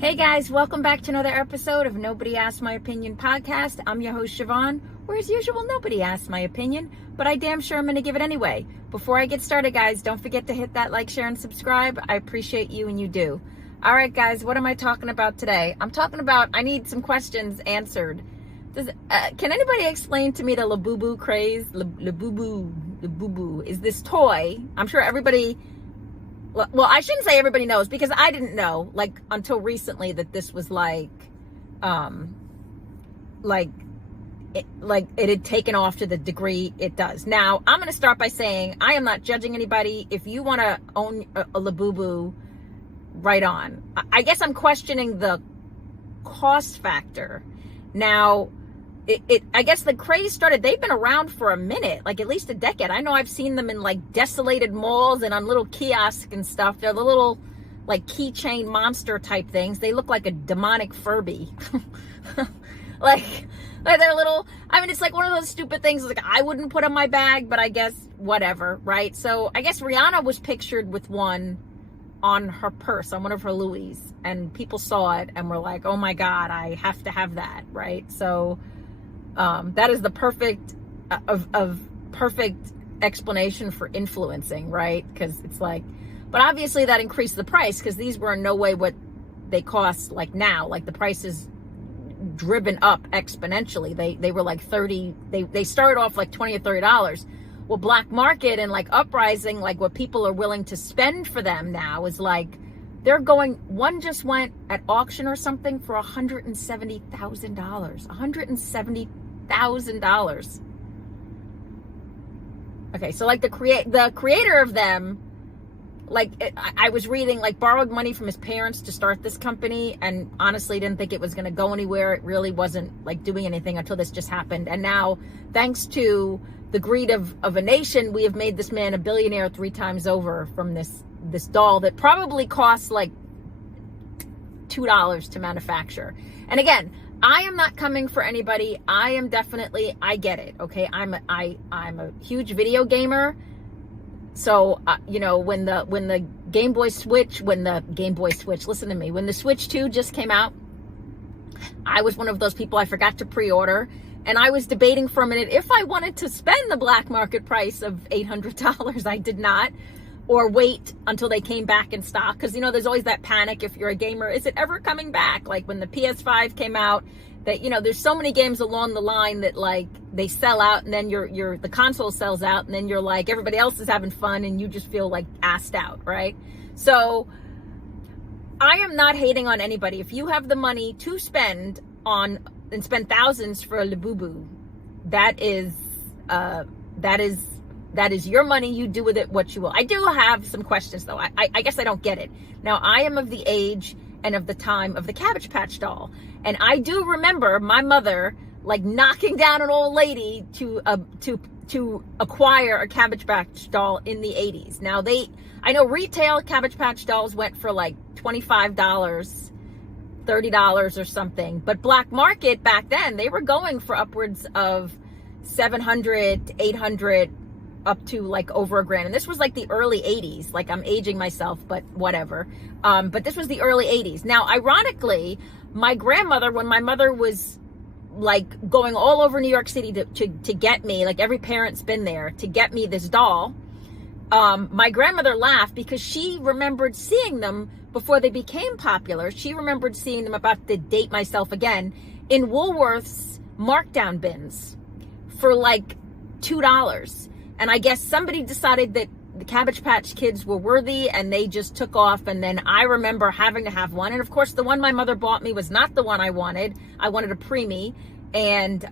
Hey guys, welcome back to another episode of Nobody Asked My Opinion podcast. I'm your host Siobhan, where as usual, nobody asked my opinion, but I damn sure I'm going to give it anyway. Before I get started, guys, don't forget to hit that like, share, and subscribe. I appreciate you and you do. All right, guys, what am I talking about today? I'm talking about, I need some questions answered. Can anybody explain to me the LABUBU Craze? LABUBU is this toy. I'm sure everybody... Well, I shouldn't say everybody knows because I didn't know until recently that this was it had taken off to the degree it does. Now, I'm going to start by saying I am not judging anybody. If you want to own a LABUBU, right on. I guess I'm questioning the cost factor. Now, I guess the craze started, they've been around for a minute, at least a decade. I know I've seen them in desolated malls and on little kiosks and stuff. They're the little keychain monster type things. They look like a demonic Furby. They're little, it's one of those stupid things I wouldn't put in my bag, but I guess whatever, right? So I guess Rihanna was pictured with one on her purse, on one of her Louis, and people saw it and were like, oh my God, I have to have that, right? So that is the perfect explanation for influencing, right? Because it's but obviously that increased the price because these were in no way what they cost now. The price is driven up exponentially. They were 30. They started off $20 or $30. Well, black market and uprising, what people are willing to spend for them now is they're going, one just went at auction or something for $170,000. $170,000. Okay, so the creator of them, I was reading, borrowed money from his parents to start this company, and honestly didn't think it was going to go anywhere. It really wasn't doing anything until this just happened. And now, thanks to the greed of a nation, we have made this man a billionaire 3 times over from this doll that probably costs $2 to manufacture. And again, I am not coming for anybody. I am definitely, I get it. Okay. I'm a huge video gamer. So, when the Game Boy Switch, listen to me, when the Switch 2 just came out, I was one of those people I forgot to pre-order. And I was debating for a minute if I wanted to spend the black market price of $800. I did not. Or wait until they came back in stock. Because, there's always that panic if you're a gamer. Is it ever coming back? When the PS5 came out, that, there's so many games along the line that, they sell out. And then the console sells out. And then you're everybody else is having fun. And you just feel assed out, right? So, I am not hating on anybody. If you have the money to spend and spend thousands for a LABUBU, that is your money. You do with it what you will. I do have some questions though. I guess I don't get it. Now, I am of the age and of the time of the Cabbage Patch doll. And I do remember my mother knocking down an old lady to acquire a Cabbage Patch doll in the 80s. Now I know retail Cabbage Patch dolls went for $25, $30 or something. But black market back then, they were going for upwards of $700 to $800 up to over $1,000. And this was the early 80s. I'm aging myself, but whatever. But this was the early 80s. Now, ironically, my grandmother, when my mother was going all over New York City to get me, every parent's been there, to get me this doll, my grandmother laughed because she remembered seeing them before they became popular. She remembered seeing them, about to date myself again, in Woolworth's markdown bins for $2. And I guess somebody decided that the Cabbage Patch kids were worthy and they just took off. And then I remember having to have one. And of course, the one my mother bought me was not the one I wanted. I wanted a preemie. And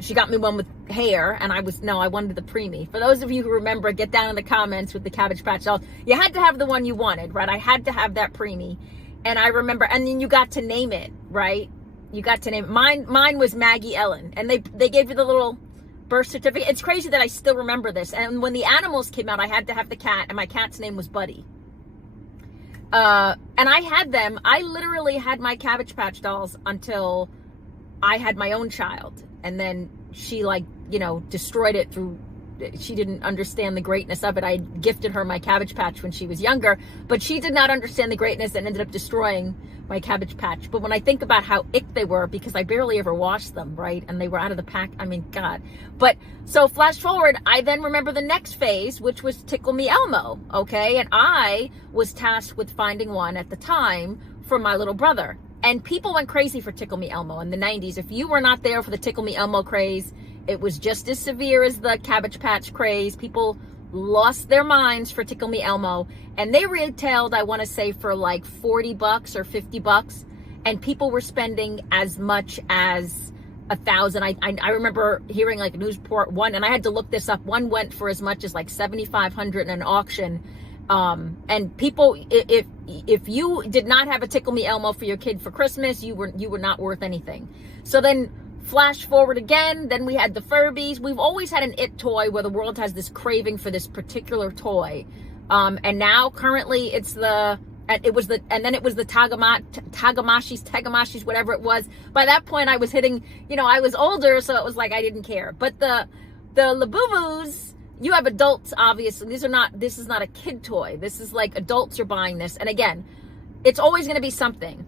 she got me one with hair. And I wanted the preemie. For those of you who remember, get down in the comments with the Cabbage Patch dolls. You had to have the one you wanted, right? I had to have that preemie. And I remember, and then you got to name it, right? You got to name it. Mine was Maggie Ellen. And they gave you the little birth certificate. It's crazy that I still remember this. And when the animals came out, I had to have the cat, and my cat's name was Buddy. And I had them. I literally had my Cabbage Patch dolls until I had my own child. And then she destroyed it through didn't understand the greatness of it. I gifted her my Cabbage Patch when she was younger, but she did not understand the greatness and ended up destroying my Cabbage Patch. But when I think about how ick they were, because I barely ever washed them, right? And they were out of the pack. I mean, God. But so flash forward, I then remember the next phase, which was Tickle Me Elmo. Okay. And I was tasked with finding one at the time for my little brother. And people went crazy for Tickle Me Elmo in the 90s. If you were not there for the Tickle Me Elmo craze, it was just as severe as the Cabbage Patch craze. People lost their minds for Tickle Me Elmo. And they retailed, I want to say, for like $40 or $50. And people were spending as much as $1,000. I remember hearing like a news report, one, and I had to look this up. One went for as much as like $7,500 in an auction. And people, if you did not have a Tickle Me Elmo for your kid for Christmas, you were not worth anything. So then flash forward again, then we had the Furbies. We've always had an it toy where the world has this craving for this particular toy. And now currently it was the Tagamashis, whatever it was. By that point I was hitting, I was older, so it was like I didn't care. But the LABUBUs, you have adults, obviously. This is not a kid toy. This is like adults are buying this. And again, it's always going to be something.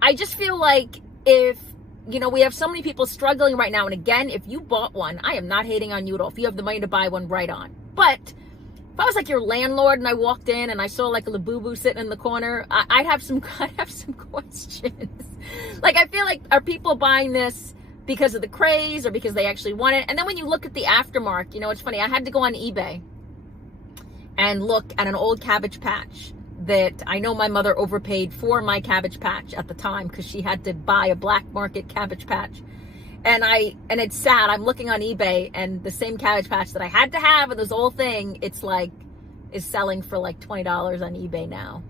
I just feel like if, we have so many people struggling right now. And again, if you bought one, I am not hating on you at all. If you have the money to buy one, right on. But if I was like your landlord and I walked in and I saw like a LABUBU sitting in the corner, I'd have some questions. Like, I feel like, are people buying this because of the craze or because they actually want it? And then when you look at the aftermarket, it's funny. I had to go on eBay and look at an old Cabbage Patch that I know my mother overpaid for my Cabbage Patch at the time because she had to buy a black market Cabbage Patch. And it's sad. I'm looking on eBay and the same Cabbage Patch that I had to have and this whole thing, is selling for like $20 on eBay now.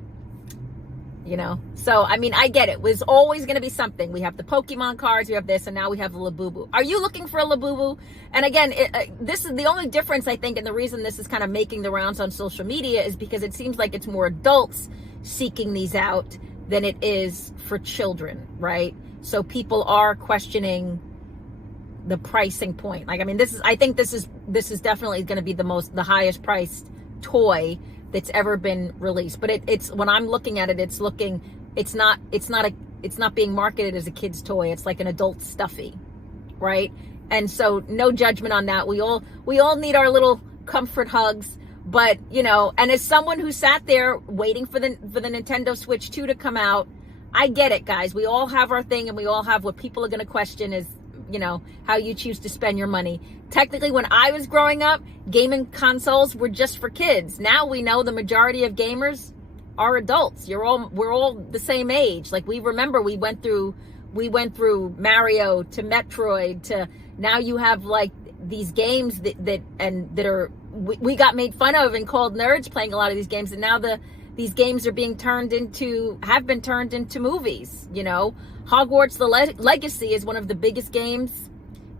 So I mean, I get it. There's always going to be something. We have the Pokemon cards, we have this, and now we have the LABUBU. Are you looking for a LABUBU? And again, this is the only difference, I think, and the reason this is kind of making the rounds on social media is because it seems like it's more adults seeking these out than it is for children, right? So people are questioning the pricing point. Like, I mean, I think this is definitely going to be the highest priced toy that's ever been released. But it's when I'm looking at it, it's not being marketed as a kid's toy. It's like an adult stuffy, right? And so no judgment on that. We all need our little comfort hugs, but and as someone who sat there waiting for the Nintendo Switch 2 to come out, I get it, guys. We all have our thing, and we all have what people are going to question is, how you choose to spend your money. Technically, when I was growing up, gaming consoles were just for kids. Now we know the majority of gamers are adults. We're all the same age. Like, we remember we went through Mario to Metroid to now you have like these games that we got made fun of and called nerds playing a lot of these games, and now these games are have been turned into movies. Hogwarts the Legacy is one of the biggest games.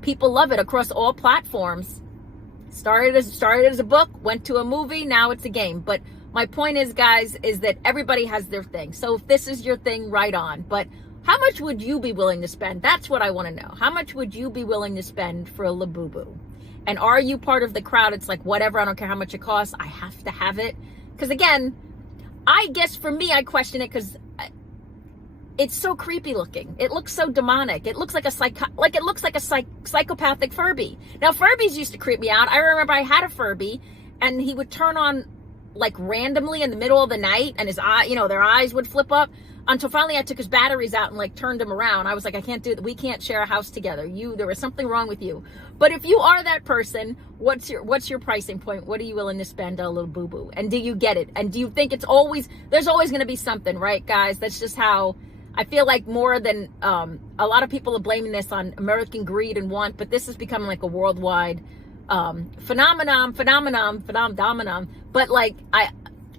People love it across all platforms. Started as a book, went to a movie, now it's a game. But my point is, guys, is that everybody has their thing. So if this is your thing, right on. But how much would you be willing to spend? That's what I want to know. How much would you be willing to spend for a LABUBU? And are you part of the crowd? It's like, whatever, I don't care how much it costs, I have to have it. Because again, I guess for me, I question it because it's so creepy looking. It looks so demonic. It looks like a psychopathic Furby. Now, Furbies used to creep me out. I remember I had a Furby, and he would turn on like randomly in the middle of the night, and his eye, their eyes would flip up. Until finally I took his batteries out and like turned him around. I was like, I can't do that. We can't share a house together. There was something wrong with you. But if you are that person, what's your pricing point? What are you willing to spend on a LABUBU? And do you get it? And do you think there's always going to be something, right, guys? That's just how I feel like more than a lot of people are blaming this on American greed and want, but this is becoming like a worldwide phenomenon. But like,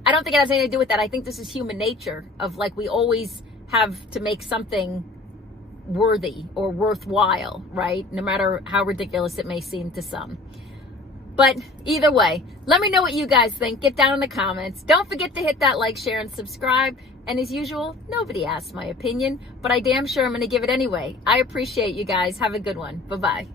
I don't think it has anything to do with that. I think this is human nature of like, we always have to make something worthy or worthwhile, right? No matter how ridiculous it may seem to some. But either way, let me know what you guys think. Get down in the comments. Don't forget to hit that like, share, and subscribe. And as usual, nobody asked my opinion, but I damn sure I'm going to give it anyway. I appreciate you guys. Have a good one. Bye-bye.